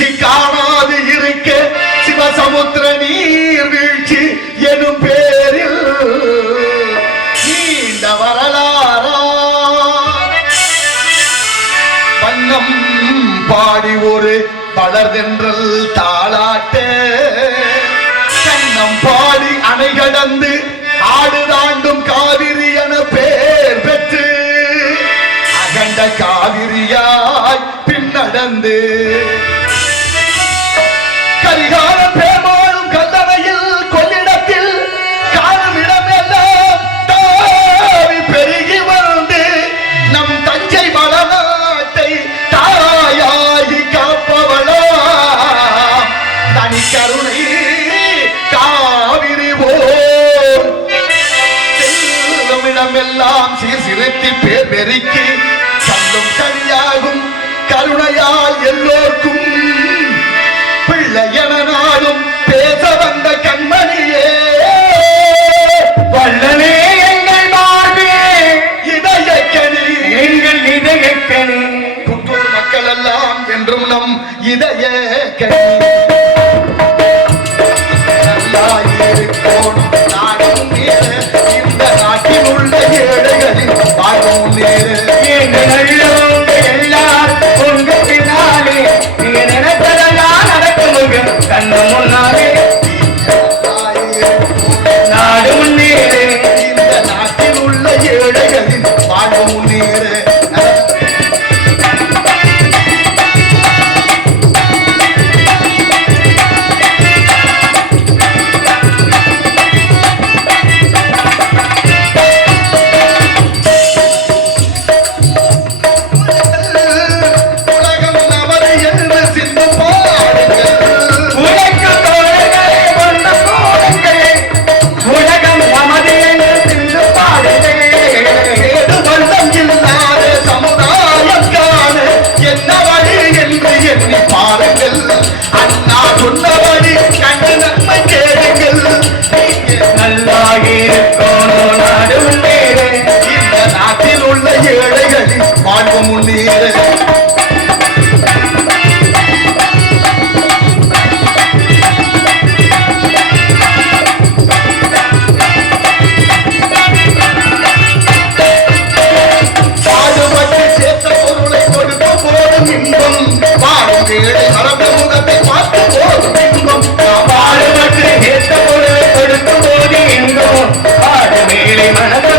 வீழ்ச்சி காணாது இருக்க. சிவசமுத்திர நீர் வீழ்ச்சி எனும் பேரில் நீண்ட வரலாறா. பண்ணம் பாடி ஒரு பலர்தென்றல் தாளா. உலகமெல்லாம் சீர்சிருத்தி பேர் பெருக்கி கல்லும் கனியாகும் கருணையால் எல்லோர்க்கும். பிள்ளை என நாளும் பேச வந்த கண்மணியே. வல்லனே எங்கள் மார்பே. இதயக்கணி. எங்கள் இதயக்கணி. புற்றூர் மக்கள் எல்லாம் என்றும் நம் இதய மனதை